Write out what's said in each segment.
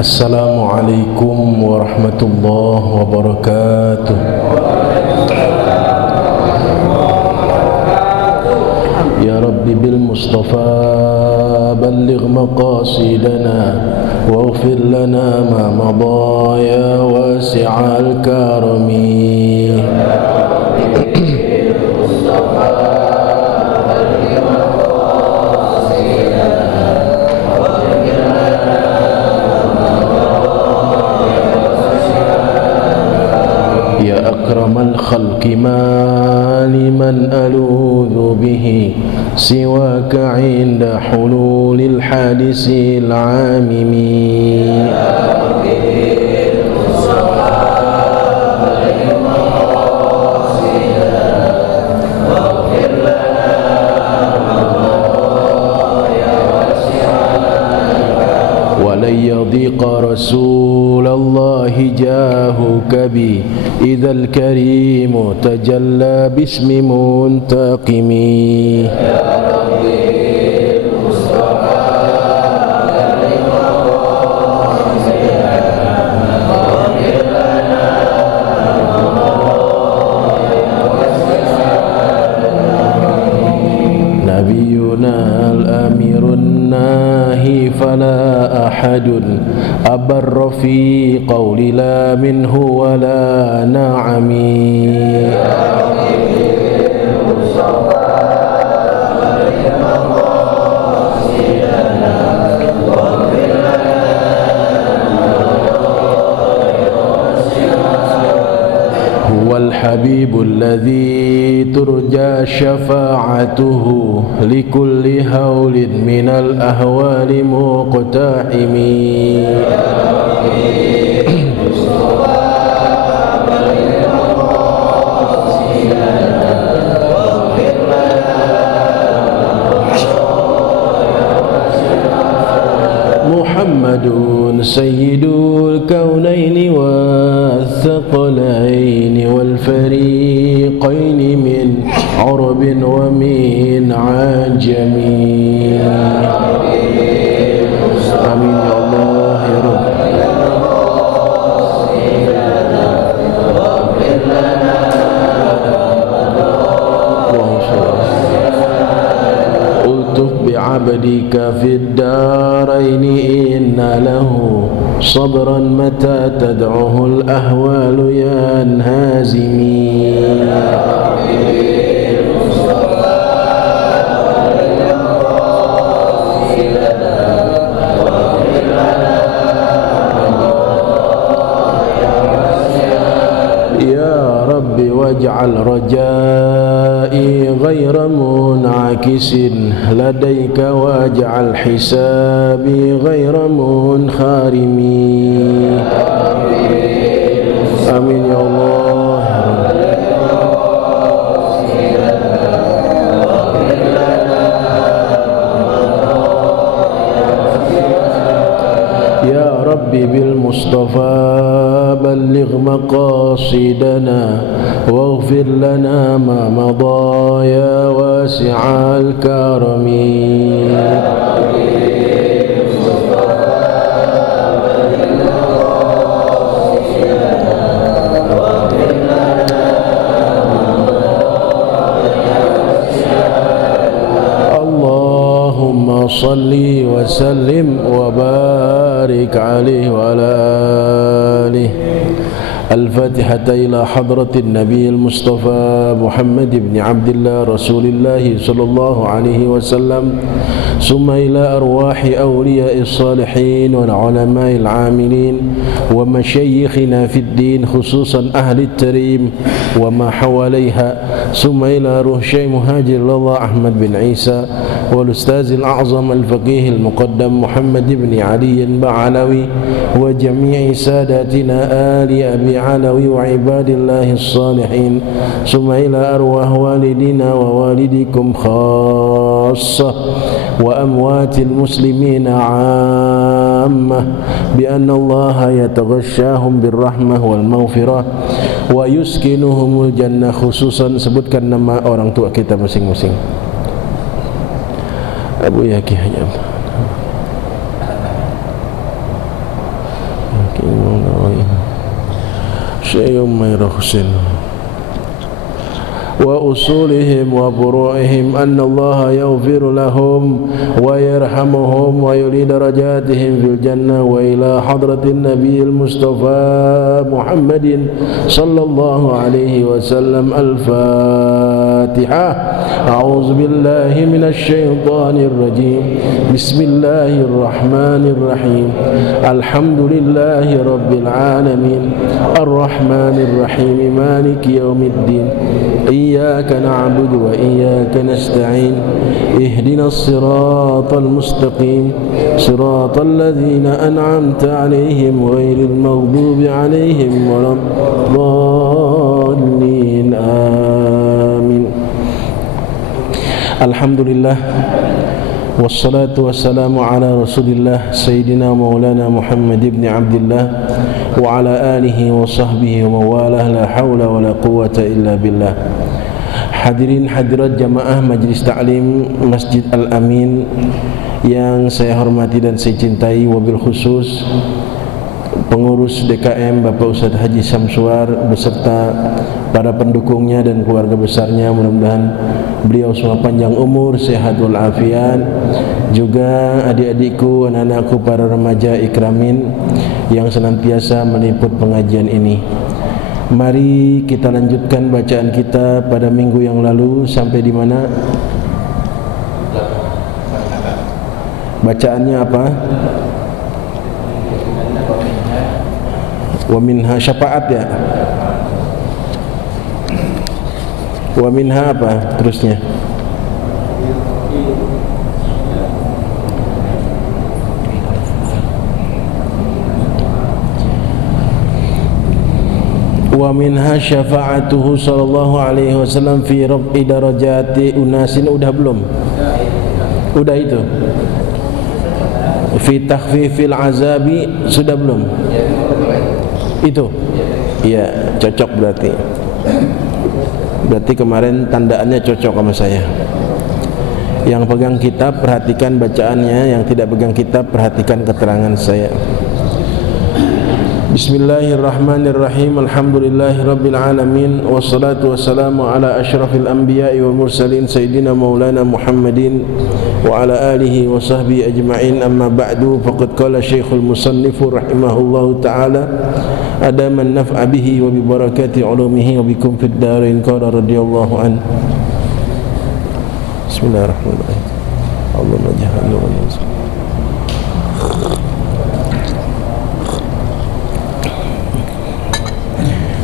Assalamualaikum warahmatullahi wabarakatuh. Ya Rabbi bil Mustafa balligh maqasidana waghfir lana ma madha ya wasi'al karami. أكرم الخلق ما لمن ألوذ به سواك عند حلول الحادث العامم. ولن يضيق رسول الله جاهك بي إذا الكريم تجلى باسم منتقم. نبينا الأمير الناهي فلا أحد أبر في قول لا منه ولا نعم. هو الحبيب الذي ترجى شفاعته لكل هول من الأهوال مقتحم. محمد سيد الكونين والثقلين والفريقين من عرب ومن عجم. آمين يا الله يا رب. ألطف بعبدك في الدارين إن له صبرا متى تدعه الأهوال ينهزمي. يا رب واجعل رجائي غير منعكس لديك واجعل حسابي غير منخرم. آمين يا الله. يا ربي بالمصطفى بلغ مقاصدنا واغفر لنا ما مضى يا واسع الكرم. اللهم صل وسلم وبارك عليه وعلى آله. الفاتحة إلى حضرة النبي المصطفى محمد بن عبد الله رسول الله صلى الله عليه وسلم، ثم إلى أرواح أولياء الصالحين والعلماء العاملين ومشايخنا في الدين خصوصا أهل التريم وما حواليها، ثم إلى روح شيخ مهاجر الله أحمد بن عيسى والأستاذ الأعظم الفقيه المقدم محمد بن علي بعلوي وجميع ساداتنا آل أبي علوي وعباد الله الصالحين، ثم إلى أرواح والدنا ووالدكم خاصة وأموات المسلمين عامة، بأن الله يتغشاهم بالرحمة والمغفرة ويسكنهم الجنة. Khususan sebutkan nama orang tua kita masing-masing. Abu Yaki Haji Husain وأصولهم وفروعهم أن الله يغفر لهم ويرحمهم ويعلي درجاتهم في الجنة وإلى حضرة النبي المصطفى محمد صلى الله عليه وسلم الفاتحة. أعوذ بالله من الشيطان الرجيم. بسم الله الرحمن الرحيم. الحمد لله رب العالمين الرحمن الرحيم مالك يوم الدين. إياك نعبد وإياك نستعين. اهدنا الصراط المستقيم صراط الذين أنعمت عليهم غير المغضوب عليهم ولا الضالين. آمين. Alhamdulillah wassalatu wassalamu ala rasulillah Sayyidina Maulana Muhammad ibn Abdullah wa ala alihi wa sahbihi wa mawalah. La hawla wa la quwwata illa billah. Hadirin hadirat jamaah Majlis Ta'lim Masjid Al-Amin yang saya hormati dan saya cintai, wabil khusus pengurus DKM Bapak Ustadz Haji Samsuar beserta para pendukungnya dan keluarga besarnya, mudah-mudahan beliau semua panjang umur, sehat walafiat. Juga adik-adikku, anak-anakku, para remaja ikramin yang senantiasa meliput pengajian ini. Mari kita lanjutkan bacaan kita pada minggu yang lalu. Sampai di mana? Bacaannya apa? Wa minha syafaat ya. Wa minha apa terusnya? Wa minha syafa'atuhu sallallahu alaihi wasallam fi raf'i darajati unasin. Udah belum? Udah itu. Fi takhfifil azabi sudah belum? Itu. Iya, cocok berarti. Berarti kemarin tandaannya cocok sama saya. Yang pegang kitab perhatikan bacaannya, yang tidak pegang kitab perhatikan keterangan saya. Bismillahirrahmanirrahim. Alhamdulillahirabbil alamin wassalatu wassalamu ala asyrafil anbiya'i wal mursalin sayyidina maulana Muhammadin wa ala alihi wa sahbihi ajma'in. Amma ba'du, faqad qala Syekhul Musannif rahimahullahu ta'ala adaman naf'a bihi wa bi barakati ulumihi wa bikum fid darain. Qala radhiyallahu an. Bismillahirrahmanirrahim. Allahumma ja'alna wa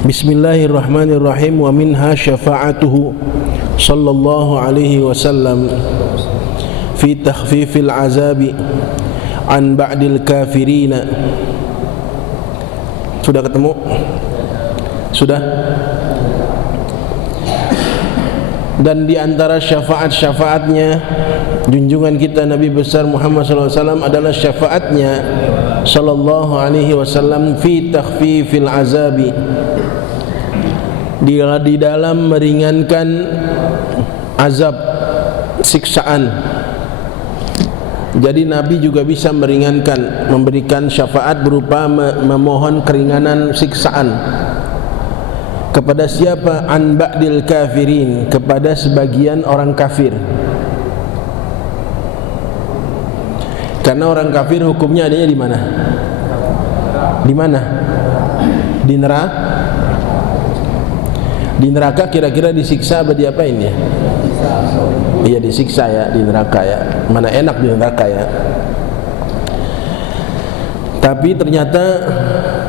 Bismillahirrahmanirrahim. Wa minha syafa'atuhu sallallahu alaihi wasallam fi takhfifil azabi an ba'dil kafirina. Sudah ketemu? Sudah? Dan di antara syafaat-syafaatnya junjungan kita Nabi besar Muhammad sallallahu alaihi wasallam adalah syafaatnya sallallahu alaihi wasallam fi takhfifil azabi, di dalam meringankan azab, siksaan. Jadi Nabi juga bisa meringankan, memberikan syafaat berupa memohon keringanan siksaan. Kepada siapa? An ba'dil kafirin, kepada sebagian orang kafir. Karena orang kafir hukumnya adanya di mana? Di mana? Di neraka. Di neraka kira-kira disiksa apa diapain ya? Iya disiksa ya di neraka ya. Mana enak di neraka ya. Tapi ternyata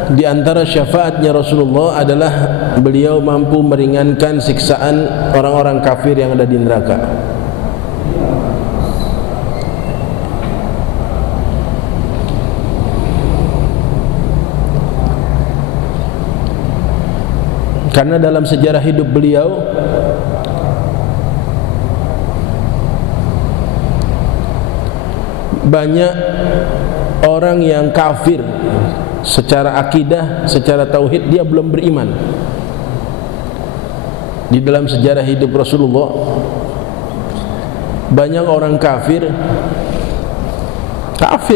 di antara syafaatnya Rasulullah adalah beliau mampu meringankan siksaan orang-orang kafir yang ada di neraka. Karena dalam sejarah hidup beliau banyak orang yang kafir secara akidah, secara tauhid dia belum beriman. Di dalam sejarah hidup Rasulullah banyak orang kafir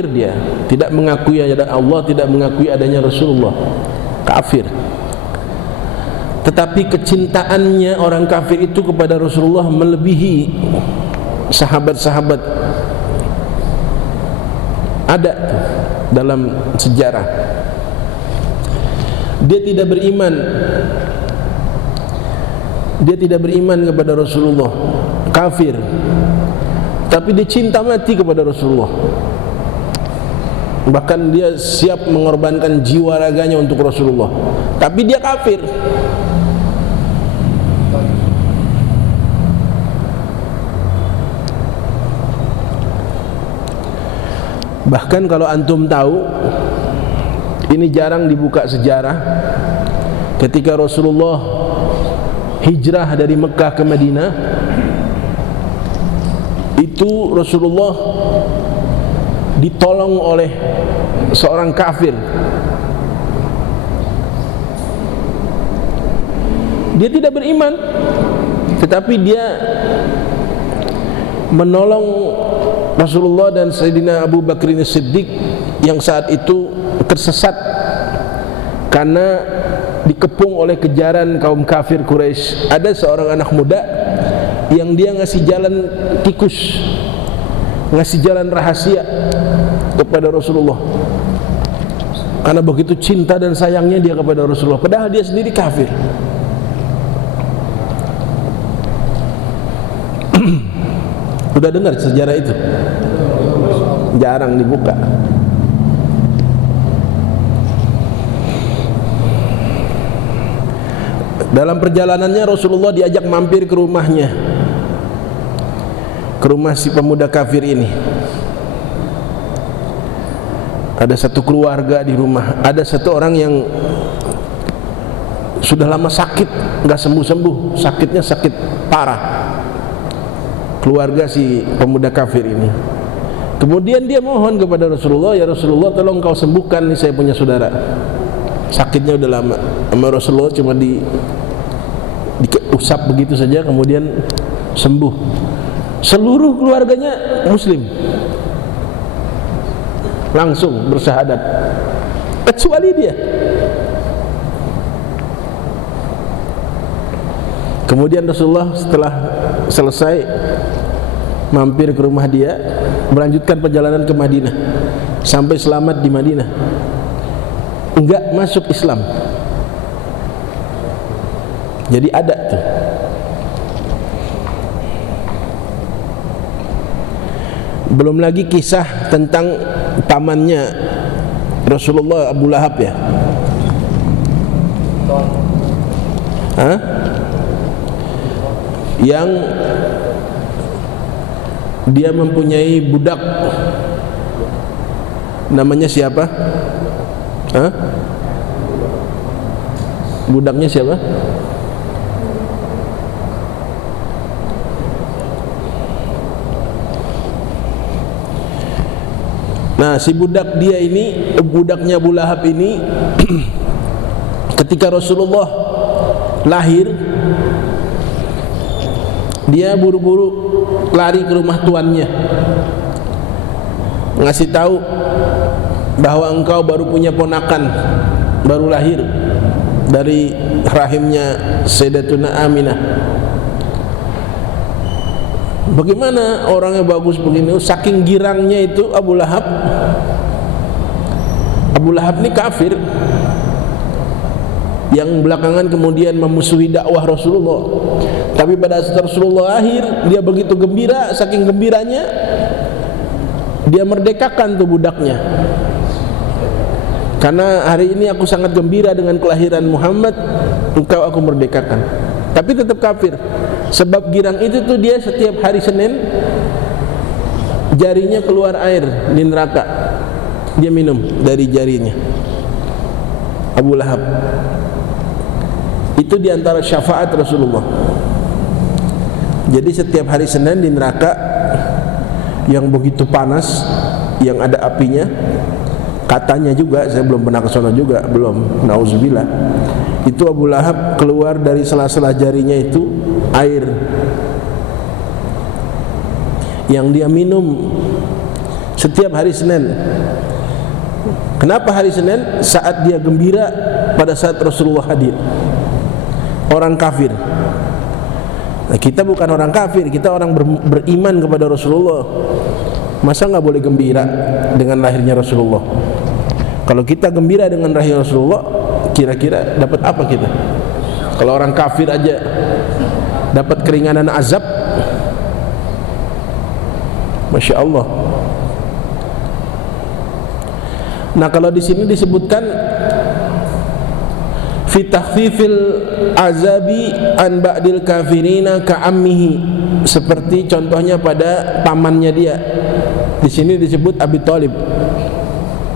dia tidak mengakui adanya Allah, tidak mengakui adanya Rasulullah, kafir. tetapi kecintaannya orang kafir itu kepada Rasulullah melebihi sahabat-sahabat. Ada dalam sejarah. Dia tidak beriman kepada Rasulullah, kafir, tapi dia cinta mati kepada Rasulullah. Bahkan dia siap mengorbankan jiwa raganya untuk Rasulullah, tapi dia kafir. Bahkan kalau antum tahu, ini jarang dibuka sejarah, ketika Rasulullah hijrah dari Mekah ke Madinah, itu Rasulullah ditolong oleh seorang kafir. Dia tidak beriman, tetapi dia menolong Rasulullah dan Sayyidina Abu Bakr As-Siddiq yang saat itu tersesat karena dikepung oleh kejaran kaum kafir Quraisy. Ada seorang anak muda yang dia ngasih jalan tikus, ngasih jalan rahasia kepada Rasulullah, karena begitu cinta dan sayangnya dia kepada Rasulullah, padahal dia sendiri kafir. Udah dengar sejarah itu? Jarang dibuka. Dalam perjalanannya Rasulullah diajak mampir ke rumahnya, ke rumah si pemuda kafir ini. Ada satu keluarga di rumah, ada satu orang yang sudah lama sakit, nggak sembuh-sembuh, sakitnya sakit parah. Keluarga si pemuda kafir ini. Kemudian dia mohon kepada Rasulullah, ya Rasulullah, tolong kau sembuhkan nih saya punya saudara, sakitnya udah lama. Sama Rasulullah cuma diusap begitu saja, kemudian sembuh. Seluruh keluarganya Muslim, langsung bersyahadat, kecuali dia. Kemudian Rasulullah setelah selesai mampir ke rumah dia, melanjutkan perjalanan ke Madinah, sampai selamat di Madinah, enggak masuk Islam. Jadi ada tuh. Belum lagi kisah tentang pamannya Rasulullah, Abu Lahab ya. Yang dia mempunyai budak, namanya siapa? Budaknya siapa? Nah, si budak dia ini, budaknya Abu Lahab ini ketika Rasulullah lahir, dia buru-buru lari ke rumah tuannya, ngasih tahu bahwa engkau baru punya ponakan, baru lahir dari rahimnya Sayyidatuna Aminah. Bagaimana orangnya bagus begini? Saking girangnya itu Abu Lahab. Abu Lahab ini kafir, yang belakangan kemudian memusuhi dakwah Rasulullah. Tapi pada saat Rasulullah lahir, dia begitu gembira, saking gembiranya dia merdekakan tuh budaknya. Karena hari ini aku sangat gembira dengan kelahiran Muhammad, engkau aku merdekakan. Tapi tetap kafir. Sebab girang itu tuh dia setiap hari Senin jarinya keluar air di neraka, dia minum dari jarinya. Abu Lahab itu diantara syafaat Rasulullah. Jadi setiap hari Senin di neraka yang begitu panas, yang ada apinya, katanya juga, saya belum pernah ke sana juga, belum, nauzubillah, itu Abu Lahab keluar dari sela-sela jarinya itu air yang dia minum setiap hari Senin. Kenapa hari Senin? Saat dia gembira pada saat Rasulullah hadir. orang kafir. Nah, kita bukan orang kafir, kita orang beriman kepada Rasulullah. Masa nggak boleh gembira dengan lahirnya Rasulullah? Kalau kita gembira dengan lahir Rasulullah, kira-kira dapat apa kita? Kalau orang kafir aja dapat keringanan azab, Masya Allah. Nah, kalau di sini disebutkan fi takhfifil azabi an ba'dil kafirina ka'ammihi, seperti contohnya pada pamannya dia. Di sini disebut Abi Thalib.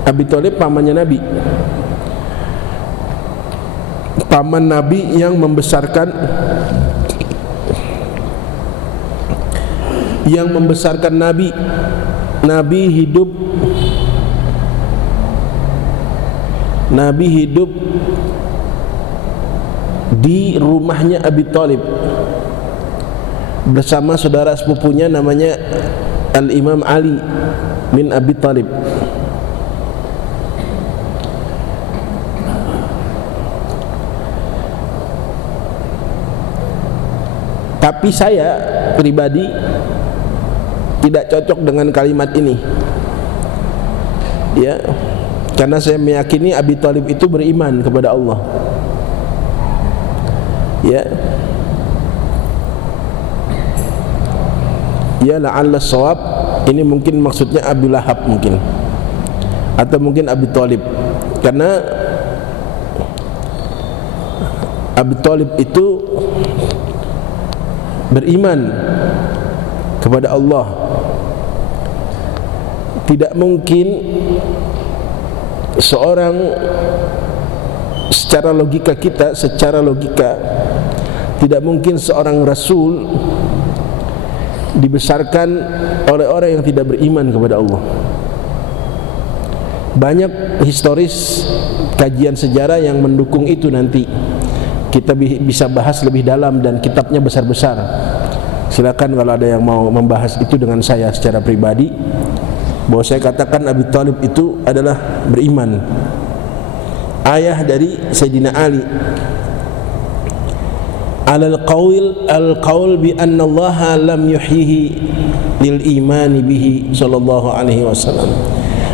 Abi Thalib pamannya Nabi. Paman Nabi yang membesarkan Nabi. Nabi hidup di rumahnya Abi Thalib bersama saudara sepupunya namanya Al-Imam Ali bin Abi Thalib. Tapi saya pribadi tidak cocok dengan kalimat ini, ya, karena saya meyakini Abi Thalib itu beriman kepada Allah, ya. Ya, la'alla shawab ini mungkin maksudnya Abu Lahab mungkin, atau mungkin Abi Thalib, karena Abi Thalib itu beriman kepada Allah. Tidak mungkin seorang secara logika tidak mungkin seorang rasul dibesarkan oleh orang yang tidak beriman kepada Allah. Banyak historis kajian sejarah yang mendukung itu, nanti kita bisa bahas lebih dalam dan kitabnya besar-besar. Silakan kalau ada yang mau membahas itu dengan saya secara pribadi, bahwa saya katakan Abi Thalib itu adalah beriman, ayah dari Sayyidina Ali. Alal qaul bi anna Allah lam yuhyihi lil imani bihi sallallahu alaihi wasallam.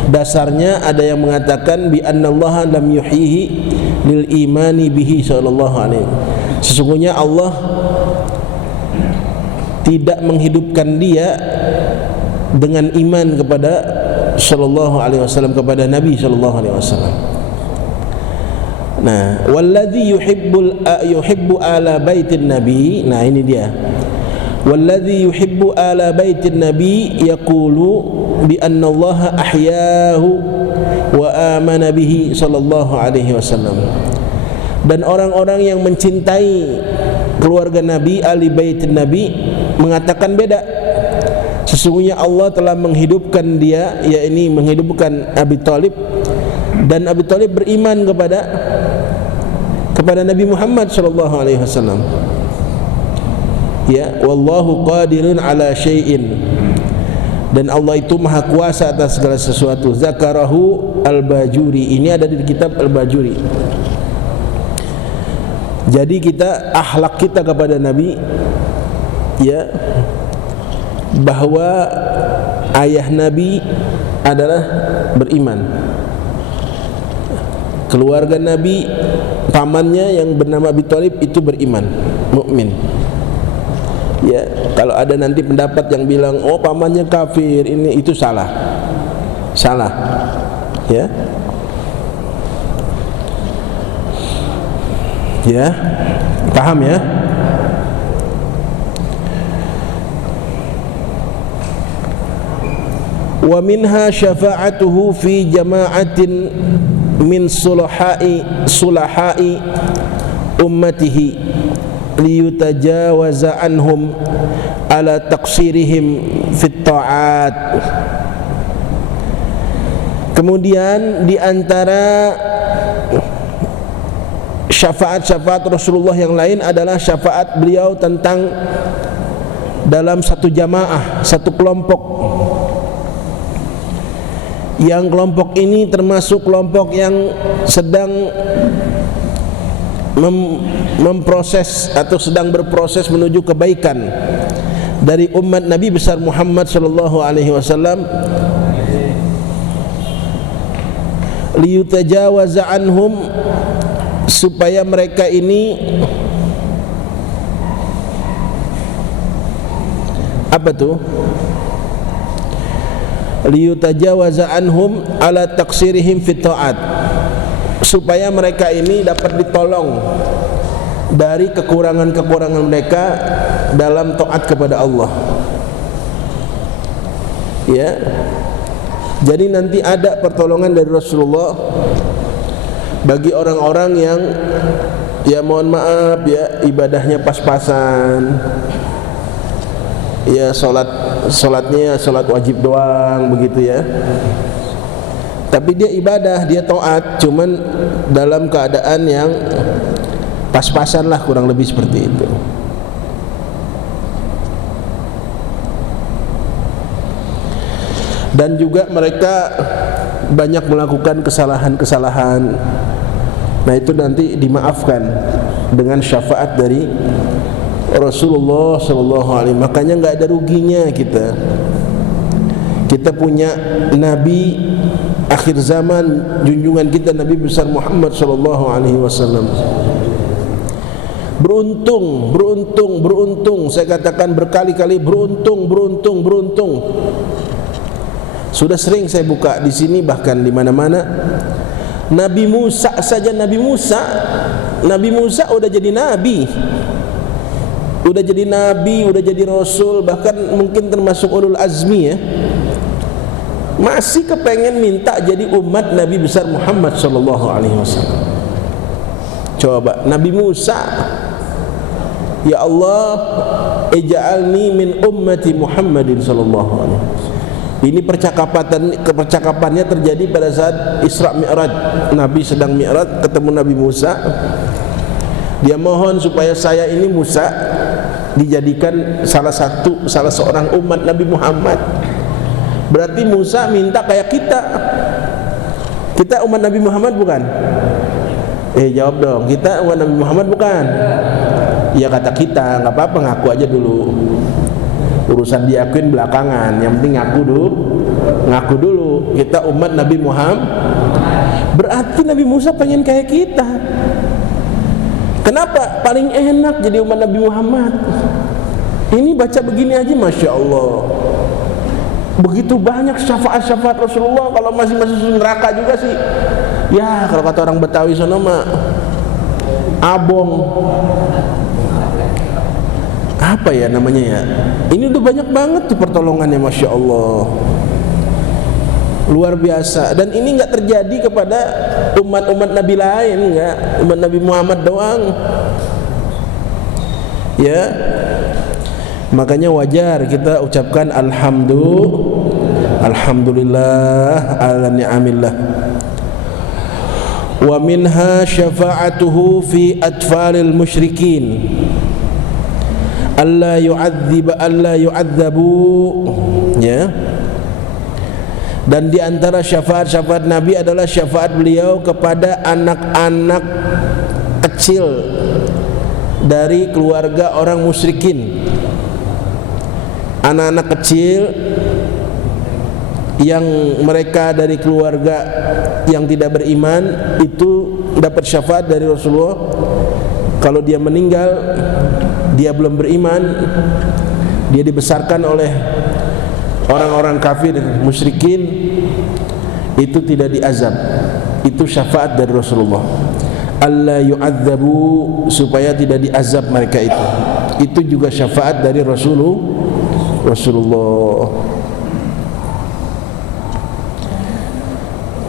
Dasarnya ada yang mengatakan bi anna Allah lam yuhyihi lil imani bihi sallallahu alaihi. Sesungguhnya Allah tidak menghidupkan dia dengan iman kepada sallallahu alaihi wasallam, kepada Nabi sallallahu alaihi wasallam. Nah, walladzi yuhibbu ala baitin nabi. Nah, ini dia. Walladzi yuhibbu ala baitin nabi yaqulu bi anna Allah ahyahu wa amana bihi sallallahu alaihi wasallam. Dan orang-orang yang mencintai keluarga Nabi, ahli baitin Nabi, mengatakan beda. Sesungguhnya Allah telah menghidupkan dia, yakni menghidupkan Abi Thalib, dan Abi Thalib beriman kepada Nabi Muhammad sallallahu alaihi wasallam. Ya, wallahu qadirun ala syai'in, dan Allah itu maha kuasa atas segala sesuatu. Zakarahu Al-Bajuri, ini ada di kitab Al-Bajuri. Jadi kita, akhlak kita kepada Nabi, ya, bahwa ayah Nabi adalah beriman, keluarga Nabi, pamannya yang bernama Abi Thalib itu beriman, mukmin. Ya, kalau ada nanti pendapat yang bilang oh pamannya kafir, ini itu salah. Ya. Ya, paham ya? Wa minha syafa'atuhu fi jama'atin min sulahai ummatihi liyutajawaza anhum ala taqsirihim fit ta'at. Kemudian di antara syafaat-syafaat Rasulullah yang lain adalah syafaat beliau tentang dalam satu jamaah, satu kelompok, yang kelompok ini termasuk kelompok yang sedang memproses atau sedang berproses menuju kebaikan dari umat Nabi besar Muhammad sallallahu alaihi wasallam, liyutajawaza anhum, supaya mereka ini apa tuh? Liyutajawaza anhum ala taqsirihim fit ta'at, supaya mereka ini dapat ditolong dari kekurangan-kekurangan mereka dalam taat kepada Allah. Ya. Jadi nanti ada pertolongan dari Rasulullah bagi orang-orang yang ya mohon maaf ya ibadahnya pas-pasan. Ya solatnya solat wajib doang begitu ya. Tapi dia ibadah, dia taat, cuman dalam keadaan yang pas-pasan lah, kurang lebih seperti itu. Dan juga mereka banyak melakukan kesalahan-kesalahan. Nah itu nanti dimaafkan dengan syafaat dari Rasulullah SAW. Makanya nggak ada ruginya kita punya Nabi akhir zaman, junjungan kita Nabi besar Muhammad SAW. Beruntung, saya katakan berkali-kali beruntung. Sudah sering saya buka di sini, bahkan di mana-mana. Nabi Musa saja, Nabi Musa udah jadi nabi. Udah jadi rasul, bahkan mungkin termasuk ulul azmi ya. Masih kepengen minta jadi umat Nabi besar Muhammad sallallahu alaihi wasallam. Coba Nabi Musa, ya Allah, ij'alni min ummati Muhammadin sallallahu alaihi wasallam. Ini percakapannya terjadi pada saat Isra Mi'raj. Nabi sedang Mi'raj, ketemu Nabi Musa. Dia mohon supaya saya ini Musa dijadikan salah seorang umat Nabi Muhammad. Berarti Musa minta kayak kita. Kita umat Nabi Muhammad bukan? Jawab dong, kita umat Nabi Muhammad bukan? Ya kata kita, nggak apa-apa, ngaku aja dulu. Urusan diakuin belakangan, yang penting ngaku dulu. Kita umat Nabi Muhammad. Berarti Nabi Musa pengen kayak kita. Kenapa? Paling enak jadi umat Nabi Muhammad. Ini baca begini aja, Masya Allah. Begitu banyak syafaat-syafaat Rasulullah. Kalau masih masuk neraka juga sih, ya kalau kata orang Betawi sono mah abong. Apa ya namanya ya? Ini udah banyak banget tuh pertolongannya, Masya Allah. Luar biasa. Dan ini nggak terjadi kepada umat-umat Nabi lain, nggak, umat Nabi Muhammad doang. Ya, makanya wajar kita ucapkan alhamdulillah ala ni'amillah. Wa minha syafa'atuhu fi atfalil musyrikin alla yu'adzabu, ya. Dan di antara syafaat-syafaat Nabi adalah syafaat beliau kepada anak-anak kecil dari keluarga orang musyrikin. Anak-anak kecil yang mereka dari keluarga yang tidak beriman itu dapat syafaat dari Rasulullah. Kalau dia meninggal, dia belum beriman, dia dibesarkan oleh orang-orang kafir musyrikin, itu tidak diazab. Itu syafaat dari Rasulullah. Alla yu'adzabu, supaya tidak diazab mereka itu. Itu juga syafaat dari Rasulullah.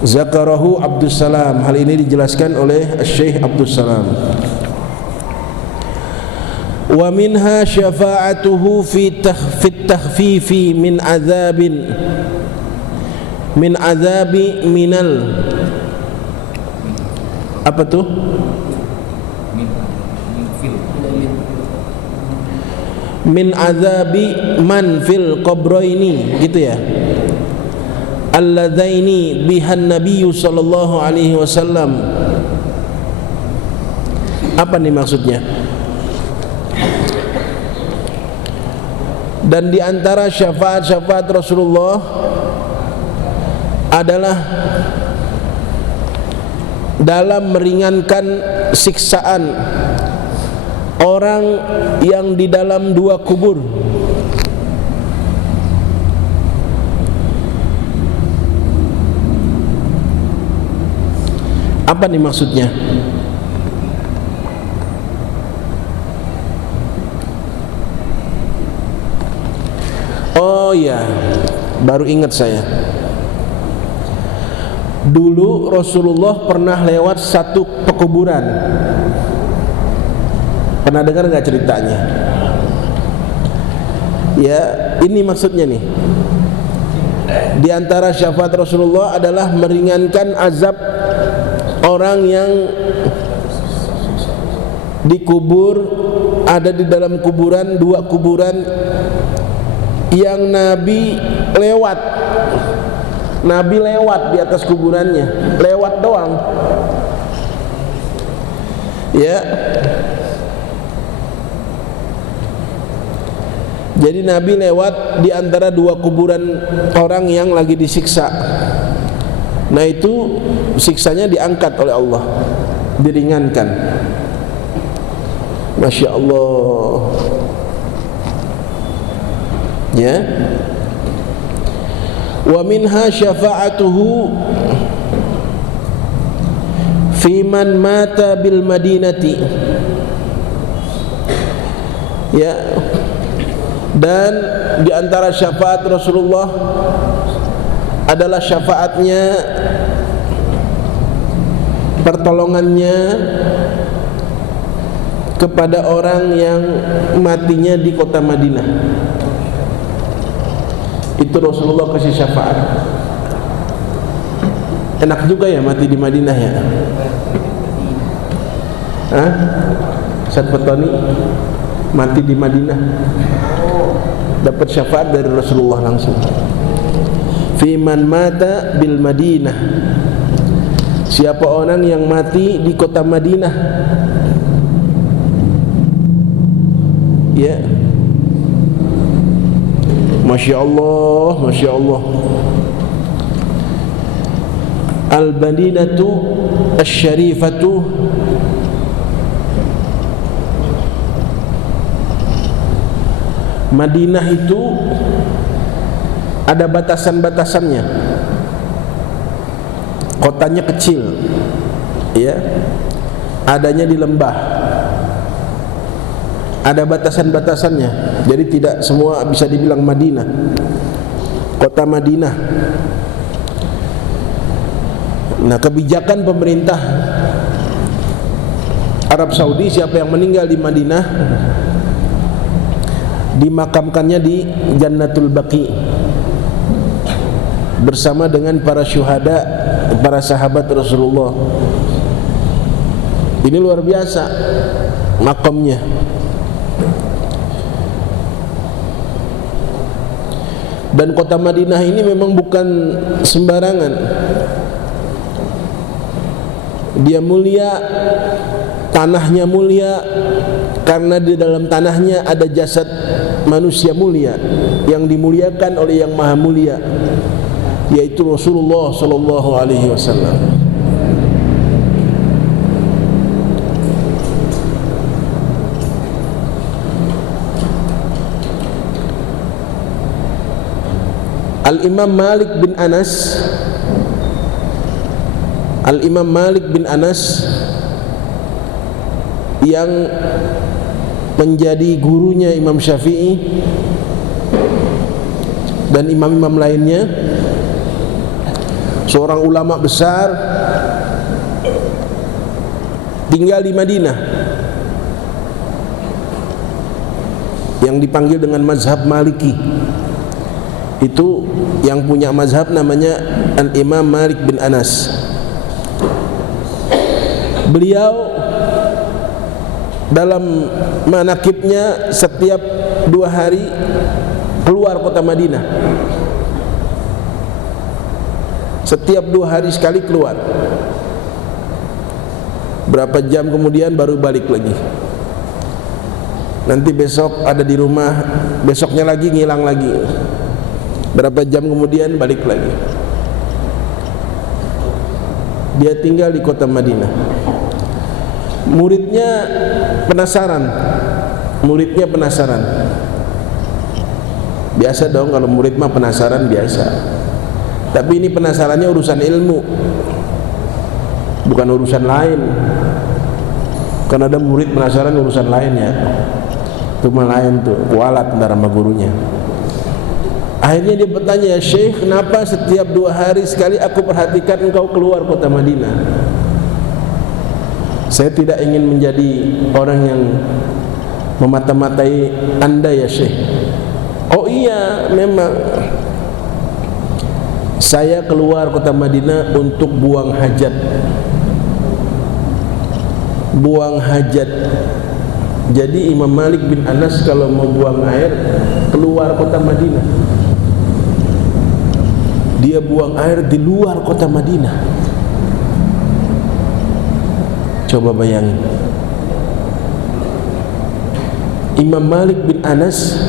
Zakarahu Abdus Salam. Hal ini dijelaskan oleh Syekh Abdus Salam. Wa minha syafa'atuhu fi takhfifi min azabi minal, apa tuh? Min azabi man fil qabraini, gitu ya. Alladzaini bihan nabiyyu sallallahu alaihi wasallam Apa nih maksudnya? Dan di antara syafaat-syafaat Rasulullah adalah dalam meringankan siksaan orang yang di dalam dua kubur. Apa nih maksudnya? Oh ya, baru ingat saya. Dulu Rasulullah pernah lewat satu pekuburan. Pernah dengar nggak ceritanya? Ya, ini maksudnya nih. Di antara syafaat Rasulullah adalah meringankan azab orang yang dikubur, ada di dalam kuburan, dua kuburan yang Nabi lewat. Nabi lewat di atas kuburannya, lewat doang. Ya. Jadi Nabi lewat di antara dua kuburan orang yang lagi disiksa. Nah itu siksanya diangkat oleh Allah, diringankan. Masya Allah. Ya. Wa minha syafa'atuhu fi man mata bil madinati. Ya. Dan di antara syafaat Rasulullah adalah syafaatnya, pertolongannya kepada orang yang matinya di kota Madinah. Itu Rasulullah kasih syafaat. Enak juga ya mati di Madinah ya. Hah? Ustaz Petani mati di Madinah, dapat syafaat dari Rasulullah langsung. Fi man mata bil Madinah. Siapa orang yang mati di kota Madinah, ya. Masya Allah, Masya Allah. Al-Madinatu Asy-Syarifatu Madinah itu ada batasan-batasannya. Kotanya kecil, ya. Adanya di lembah. Ada batasan-batasannya. Jadi tidak semua bisa dibilang Madinah. Kota Madinah. Nah, kebijakan pemerintah Arab Saudi, siapa yang meninggal di Madinah dimakamkannya di Jannatul Baqi bersama dengan para syuhada, para sahabat Rasulullah. Ini luar biasa makamnya. Dan kota Madinah ini memang bukan sembarangan. Dia mulia, tanahnya mulia, karena di dalam tanahnya ada jasad manusia mulia yang dimuliakan oleh yang maha mulia, yaitu Rasulullah sallallahu alaihi wasallam. Al-Imam Malik bin Anas, Al-Imam Malik bin Anas yang menjadi gurunya Imam Syafi'i dan imam-imam lainnya, seorang ulama besar, tinggal di Madinah yang dipanggil dengan mazhab Maliki. Itu yang punya mazhab namanya Al-Imam Malik bin Anas. Beliau dalam manakibnya setiap 2 hari keluar kota Madinah. Setiap 2 hari sekali keluar. Berapa jam kemudian baru balik lagi. Nanti besok ada di rumah, besoknya lagi ngilang lagi. Berapa jam kemudian balik lagi. Dia tinggal di kota Madinah. Muridnya penasaran. Biasa dong kalau murid mah penasaran biasa. Tapi ini penasarannya urusan ilmu, bukan urusan lain. Karena ada murid penasaran urusan lainnya, itu mah lain tuh, kualat ntar sama gurunya. Akhirnya dia bertanya, "Ya Syekh, kenapa setiap 2 hari sekali aku perhatikan engkau keluar kota Madinah? Saya tidak ingin menjadi orang yang memata-matai Anda ya Syekh." "Oh iya, memang saya keluar kota Madinah untuk buang hajat." Buang hajat. Jadi Imam Malik bin Anas kalau mau buang air keluar kota Madinah. Dia buang air di luar kota Madinah. Coba bayangin. Imam Malik bin Anas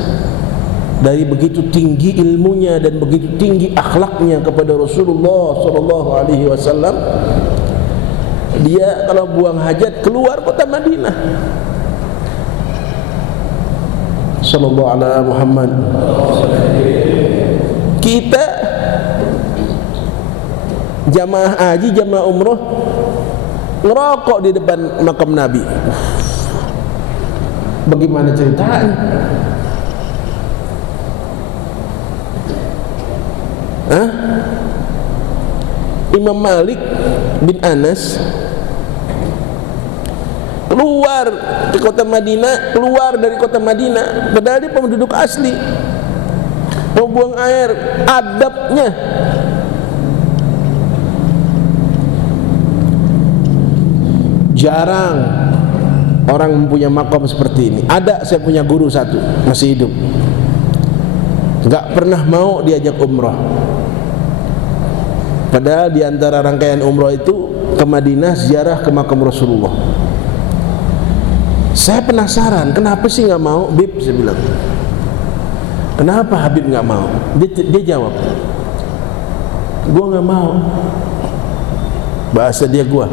dari begitu tinggi ilmunya dan begitu tinggi akhlaknya kepada Rasulullah sallallahu alaihi wasallam, dia kalau buang hajat keluar kota Madinah. Sallallahu alaihi Muhammad. Kita jamaah haji, jamaah umroh ngerokok di depan makam Nabi. Bagaimana ceritanya? Hah? Imam Malik bin Anas keluar di kota Madinah, keluar dari kota Madinah, padahal dia penduduk asli, mau buang air. Adabnya jarang orang mempunyai makom seperti ini. Ada, saya punya guru satu masih hidup, nggak pernah mau diajak umroh, padahal di antara rangkaian umroh itu ke Madinah ziarah ke makam Rasulullah. Saya penasaran, kenapa sih nggak mau, Bib? Saya bilang, kenapa Habib nggak mau? Dia jawab, gua nggak mau. Bahasa dia, gua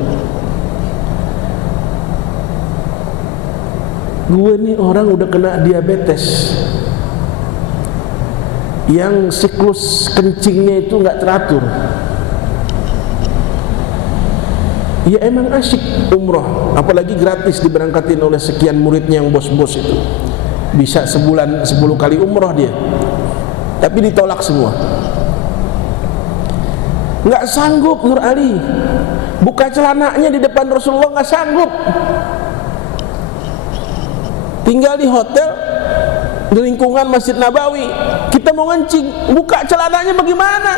nih orang udah kena diabetes, yang siklus kencingnya itu nggak teratur. Ya emang asyik umroh, apalagi gratis diberangkatin oleh sekian muridnya yang bos-bos itu. Bisa sebulan 10 kali umroh dia, tapi ditolak semua. Nggak sanggup Nur Ali buka celananya di depan Rasulullah, nggak sanggup. Tinggal di hotel di lingkungan Masjid Nabawi, kita mau ngencing, buka celananya bagaimana?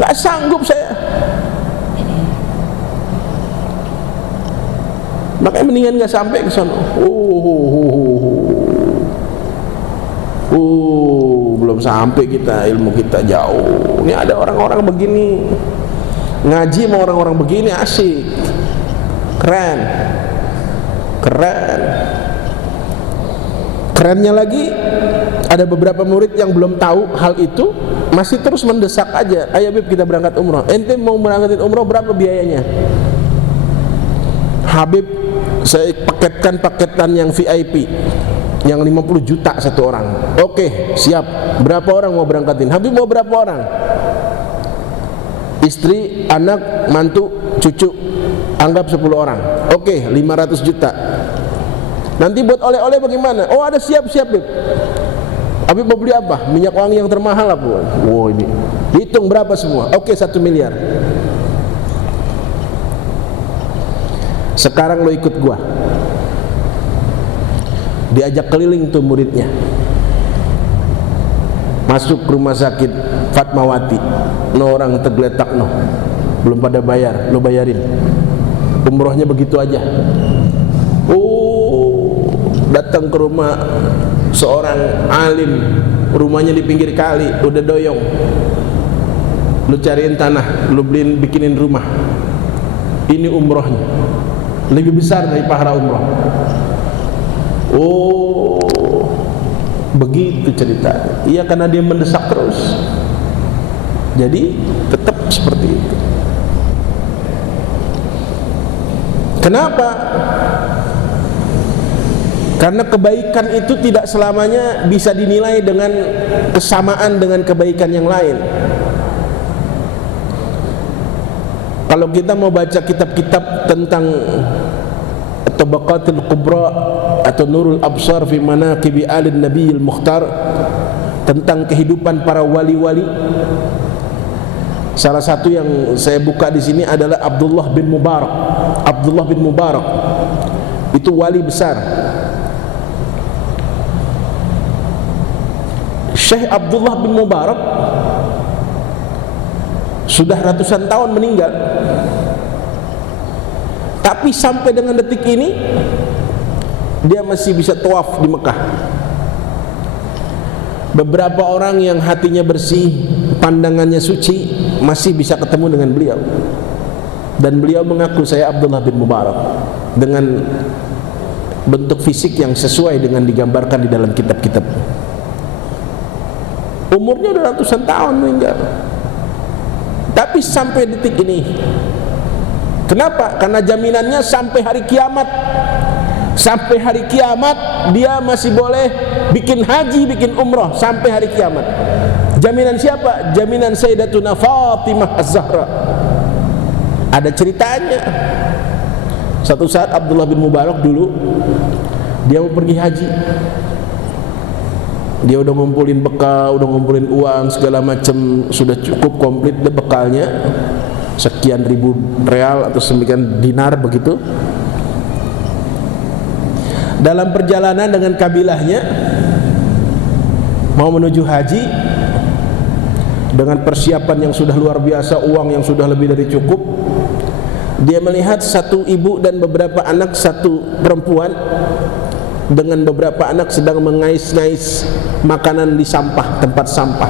Nggak sanggup saya. Makanya mendingan nggak sampai ke sana. Belum sampai kita, ilmu kita jauh. Ini ada orang-orang begini, ngaji sama orang-orang begini asik, keren. Kerennya lagi, ada beberapa murid yang belum tahu hal itu, masih terus mendesak aja, "Ayo Bib, kita berangkat umroh." "Ente mau berangkatin umroh, berapa biayanya?" "Habib, saya paketan yang VIP, yang 50 juta satu orang." "Oke, siap. Berapa orang mau berangkatin?" "Habib mau berapa orang?" "Istri, anak, mantu, cucu, anggap 10 orang." "Oke, 500 juta. Nanti buat oleh-oleh bagaimana?" "Oh ada, siap Bib." "Habib mau beli apa?" "Minyak wangi yang termahal apa?" "Wow, ini hitung berapa semua." "Oke, 1 miliar. Sekarang lo ikut gua." Diajak keliling tuh muridnya, masuk ke rumah sakit Fatmawati. No orang tergeletak, no, belum pada bayar, lo bayarin. Umrohnya begitu aja. Datang ke rumah seorang alim, rumahnya di pinggir kali, udah doyong. Lu cariin tanah, lu bikinin rumah. ini umrohnya lebih besar dari pahala umroh. Oh, begitu ceritanya. Iya, karena dia mendesak terus, jadi tetap seperti itu. Kenapa? Karena kebaikan itu tidak selamanya bisa dinilai dengan kesamaan dengan kebaikan yang lain. Kalau kita mau baca kitab-kitab tentang Tabaqatul Kubra atau Nurul Absar fi Manaqibi Alin Nabiyil Mukhtar, tentang kehidupan para wali-wali, salah satu yang saya buka di sini adalah Abdullah bin Mubarak. Abdullah bin Mubarak itu wali besar. Syekh Abdullah bin Mubarak sudah ratusan tahun meninggal, tapi sampai dengan detik ini dia masih bisa tawaf di Mekah. Beberapa orang yang hatinya bersih, pandangannya suci, masih bisa ketemu dengan beliau. Dan beliau mengaku, saya Abdullah bin Mubarak, dengan bentuk fisik yang sesuai dengan digambarkan di dalam kitab-kitab. Umurnya udah ratusan tahun meninggal, tapi sampai detik ini. Kenapa? Karena jaminannya sampai hari kiamat. Sampai hari kiamat dia masih boleh bikin haji, bikin umrah sampai hari kiamat. Jaminan siapa? Jaminan Sayyidatuna Fatimah Az-Zahra. Ada ceritanya. Satu saat Abdullah bin Mubarak dulu dia mau pergi haji. Dia udah ngumpulin bekal, udah ngumpulin uang segala macam, sudah cukup komplit deh bekalnya, sekian ribu real atau sekian dinar begitu. Dalam perjalanan dengan kabilahnya mau menuju haji, dengan persiapan yang sudah luar biasa, uang yang sudah lebih dari cukup, dia melihat satu ibu dan beberapa anak, satu perempuan dengan beberapa anak sedang mengais-ngais makanan di sampah, tempat sampah.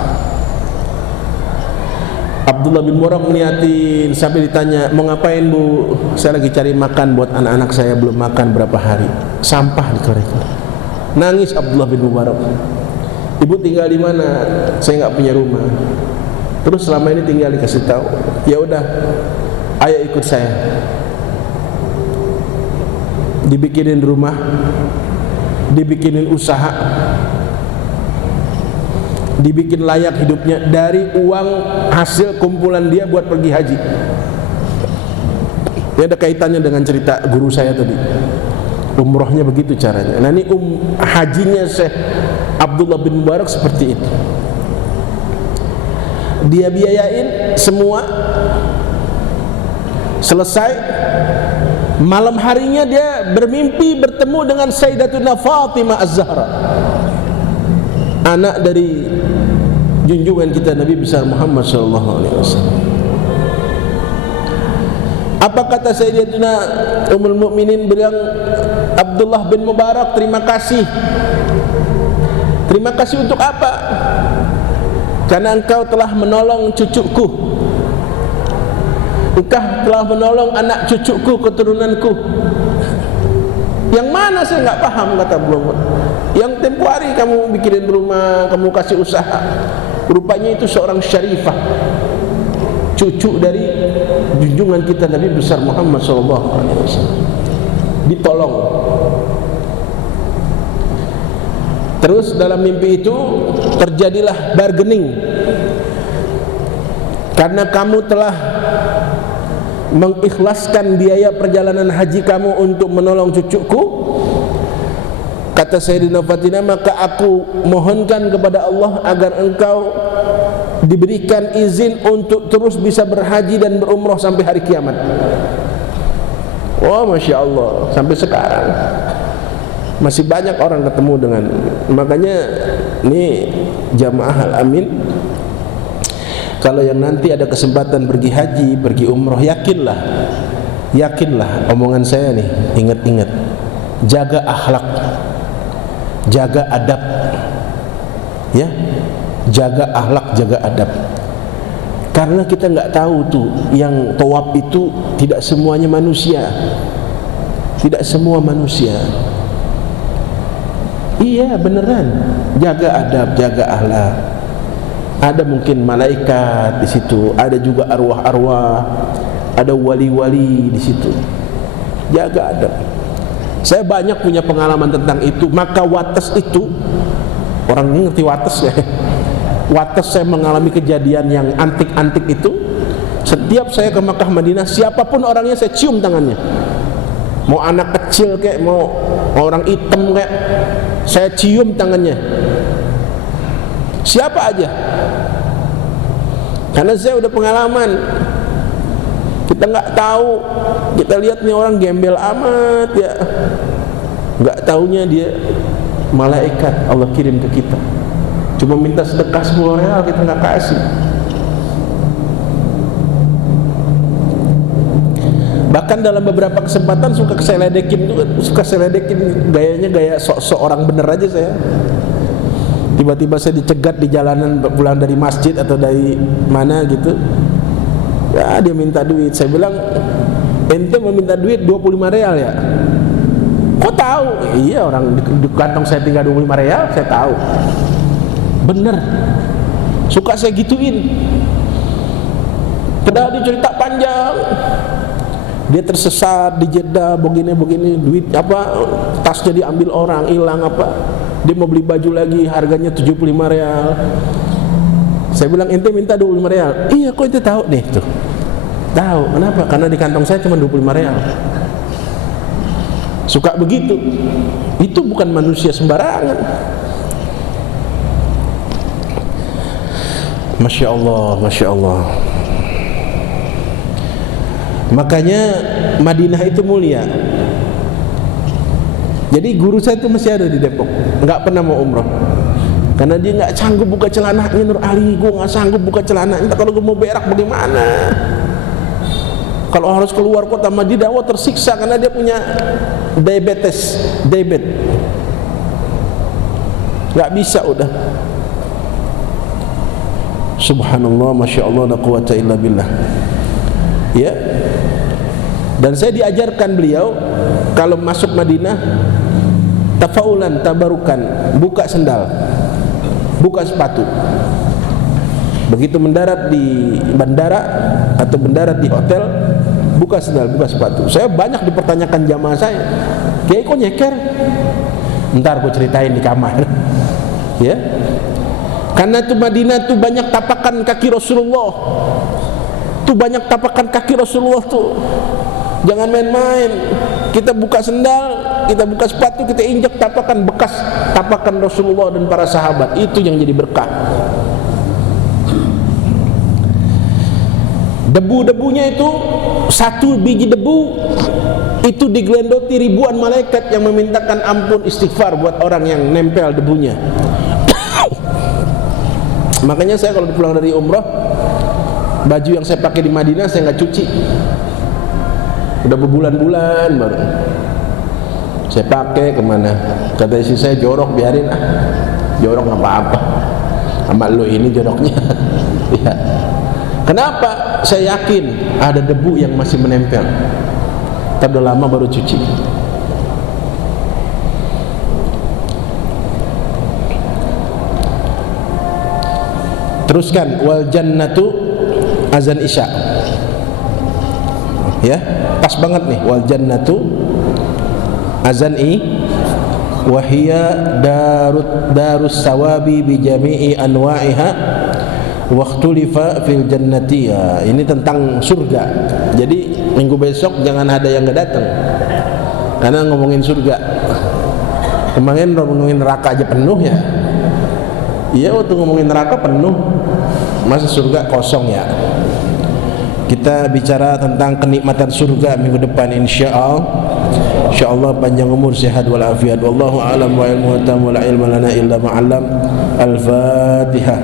Abdullah bin Mubarak ngeliatin sampai ditanya, mau ngapain bu? Saya lagi cari makan buat anak-anak saya, belum makan berapa hari. Sampah dikeluarin. Nangis Abdullah bin Mubarak. Ibu tinggal di mana? Saya nggak punya rumah. Terus selama ini tinggal, dikasih tahu. Ya udah, ayo ikut saya. Dibikinin rumah, dibikinin usaha, dibikin layak hidupnya dari uang hasil kumpulan dia buat pergi haji. Ini ada kaitannya dengan cerita guru saya tadi. Umrohnya begitu caranya. Nah ini hajinya Syekh Abdullah bin Mubarak seperti itu. Dia biayain semua, selesai. Malam harinya dia bermimpi bertemu dengan Sayyidatuna Fatimah Az-Zahra, anak dari junjungan kita Nabi besar Muhammad SAW. Apa kata Sayyidatuna Ummul Mukminin? Bilang, Abdullah bin Mubarak, terima kasih. Terima kasih untuk apa? Karena engkau telah menolong cucuku, engkau telah menolong anak cucuku, keturunanku. Yang mana saya nggak paham, kata beliau. Yang tempo hari kamu bikinin rumah, kamu kasih usaha, rupanya itu seorang syarifah, cucu dari junjungan kita Nabi besar Muhammad SAW. Ditolong. Terus dalam mimpi itu terjadilah bargaining. Karena kamu telah mengikhlaskan biaya perjalanan haji kamu untuk menolong cucuku, kata Sayyidina Fatimah, maka aku mohonkan kepada Allah agar engkau diberikan izin untuk terus bisa berhaji dan berumrah sampai hari kiamat. Oh, Masya Allah, sampai sekarang masih banyak orang ketemu dengan. Makanya ini jamaah Al-Amin, kalau yang nanti ada kesempatan pergi haji, pergi umroh, yakinlah omongan saya nih, ingat-ingat, jaga akhlak, jaga adab, ya, jaga akhlak, jaga adab. Karena kita nggak tahu tuh yang tawaf itu tidak semuanya manusia, tidak semua manusia. Iya beneran, jaga adab, jaga akhlak. Ada mungkin malaikat di situ, ada juga arwah-arwah, ada wali-wali di situ. Jaga adab. Saya banyak punya pengalaman tentang itu. Maka wates itu, orang ini ngerti wates ya. Wates saya mengalami kejadian yang antik-antik itu. Setiap saya ke Makkah Madinah, siapapun orangnya saya cium tangannya. Mau anak kecil kayak, mau orang hitam kayak, saya cium tangannya. Siapa aja. Karena saya udah pengalaman. Kita nggak tahu, kita lihat nih orang gembel amat ya, nggak taunya dia malaikat Allah kirim ke kita. Cuma minta sedekah 10 real kita nggak kasih. Bahkan dalam beberapa kesempatan suka saya ledekin gayanya gaya sok-sok orang bener aja saya. Tiba-tiba saya dicegat di jalanan pulang dari masjid atau dari mana gitu. Ya dia minta duit. Saya bilang, ente mau minta duit 25 real ya? Kok tahu? Iya, orang di kantong saya tinggal 25 real, saya tahu. Bener. Suka saya gituin. Padahal dia cerita panjang. Dia tersesat di Jeddah, begini duit apa, tasnya diambil orang, hilang apa. Dia mau beli baju lagi, harganya 75 real. Saya bilang, ente minta 25 real. Iya, kok ente tahu nih tuh? Tahu, kenapa? Karena di kantong saya cuma 25 real. Suka begitu. Itu bukan manusia sembarangan. Masya Allah, Masya Allah. Makanya Madinah itu mulia. Jadi guru saya itu masih ada di Depok, nggak pernah mau umroh. Karena dia nggak sanggup buka celananya. Nur Ali, gue nggak sanggup buka celana. Entah kalau gue mau berak bagaimana? Kalau harus keluar kota Madinah, wah tersiksa karena dia punya diabetes. Nggak bisa udah. Subhanallah, Masya Allah, la quwata illa billah. Ya. Dan saya diajarkan beliau kalau masuk Madinah, tafaulan, tabarukan, buka sendal, buka sepatu. Begitu mendarat di bandara atau mendarat di hotel, buka sendal, buka sepatu. Saya banyak dipertanyakan jamaah saya, Kiai kok nyeker? Ntar gue ceritain di kamar. Ya, karena tuh Madinah tuh banyak tapakan kaki Rasulullah. Tuh banyak tapakan kaki Rasulullah tuh. Jangan main-main. Kita buka sendal, kita buka sepatu, kita injak tapakan bekas tapakan Rasulullah dan para sahabat. Itu yang jadi berkah. Debu-debunya itu, satu biji debu itu digelendoti ribuan malaikat yang memintakan ampun istighfar buat orang yang nempel debunya. Makanya saya kalau pulang dari umrah, baju yang saya pakai di Madinah saya nggak cuci. Udah berbulan-bulan baru saya pakai kemana. Kata istri saya, jorok biarin ah, jorok nggak apa-apa, sama lo ini joroknya. Ya. Kenapa? Saya yakin ada debu yang masih menempel. Ntar udah lama baru cuci. Teruskan, wal jannatu azan isya. Ya, pas banget nih, wal jannatu azan wahia darus sawabi bi jami'i anwa'iha waqtulifa fil jannati. Ya, ini tentang surga. Jadi minggu besok jangan ada yang nggak datang karena ngomongin surga. Kemarin ngomongin neraka aja penuh ya. Iya, waktu ngomongin neraka penuh, masa surga kosong ya. Kita bicara tentang kenikmatan surga minggu depan insyaallah panjang umur, sehat walafiat. Wallahu a'lam wa ilmuhu tamam, la ilma lana illa ma 'allam. Al-Fatihah.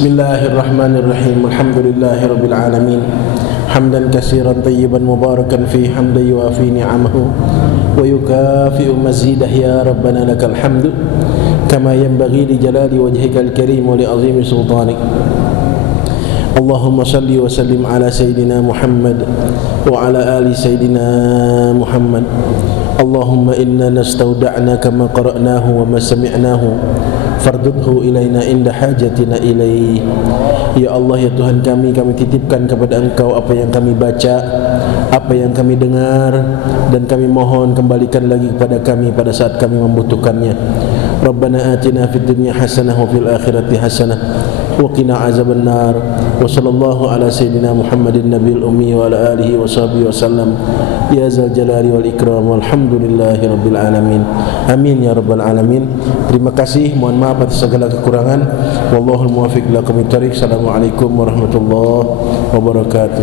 Bismillahirrahmanirrahim. Alhamdulillahirabbil alamin. Hamdan katsiran tayyiban mubarakan fi hamdan yuafi ni'amahu wa yukafi'u mazidah ya rabbana lakal hamdu kama yanbaghi li jalali wajhikal karim wa li azimi sultanik. Allahumma salli wa sallim ala sayyidina Muhammad wa ala ali sayyidina Muhammad. Allahumma inna nastauda'naka ma qara'nahu wa ma sami'nahu fardudhu ilaina inda hajatina ilaih. Ya Allah, ya Tuhan kami titipkan kepada Engkau apa yang kami baca, apa yang kami dengar, dan kami mohon kembalikan lagi kepada kami pada saat kami membutuhkannya. Rabbana atina fid dunya hasanah wa fil akhirati hasanah wa qina azaban nar. Wa sallallahu ala sayyidina Muhammadin nabiyil ummi wa ala alihi wa sahbihi wa sallam. Ya zal jalali wal ikram walhamdulillahi rabbil alamin. Amin ya rabbal alamin. Terima kasih, mohon maaf atas segala kekurangan. Wallahul muwaffiq ila aqwamit thoriq. Assalamualaikum warahmatullahi wabarakatuh.